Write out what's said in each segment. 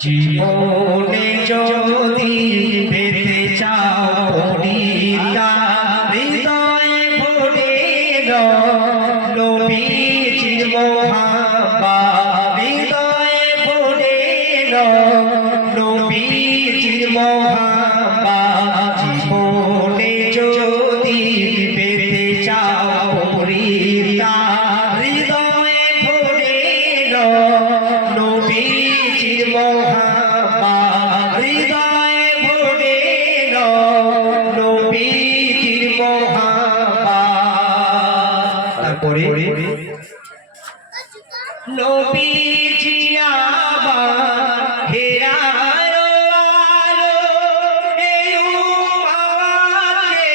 জীবনে যদি পেতে চাও পরিতা হৃদয়ে ভরে নবীজির মোহাব্বত হৃদয়ে ভরে নবীজির মোহাব্বত জীবনে যদি পেতে চাও পরিতা হৃদয়ে ভরে নবীজির মোহাব্বত হৃদয়ে ভরে নবীজির মোহাব্বত তারপরে নবীজি আবার হেরায় আলো এই উম্মতকে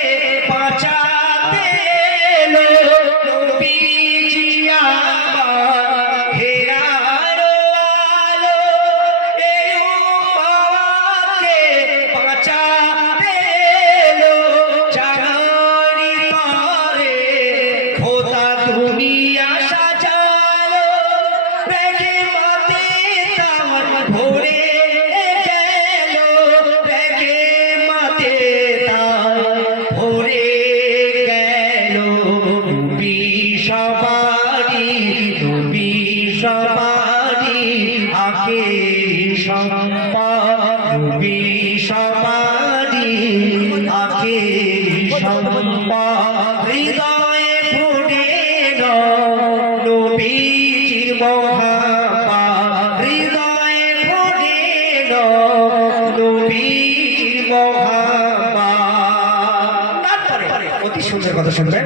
বাঁচাতে এলো নবীজি আবার হেরায় আলো এই উম্মতকে বাঁচাতে এলো জানারি পারে খোদা দুনিয়া সাজালো রেখে মাতে তার ভরে গেল রেখে মাতে তার ভরে গেল নবী সবারই আগে সম্পদ নবী সবারই আগে সম্পদ হৃদয়ে ভরে নবীজির মোহাব্বত হৃদয়ে ভরে নবীজির মোহাব্বত তারপরে অতি সুন্দর কথা শুনবেন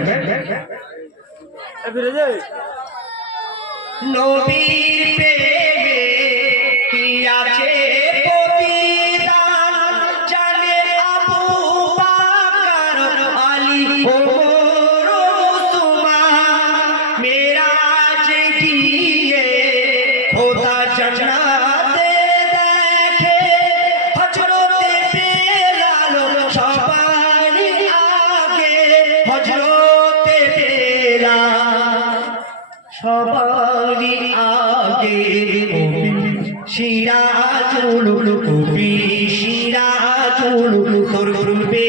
নবীর প্রেমে কি আছে প্রতিদান জানে আবু বকর আলী ওমর উসমান মেরাজে গিয়ে খোদা জান্নাতে দেখে হযরতে বেলাল সবার আগে হযরতে বেলাল সবারই আগে সিরাজুল কবি সিরাজুল তোর পূর্বে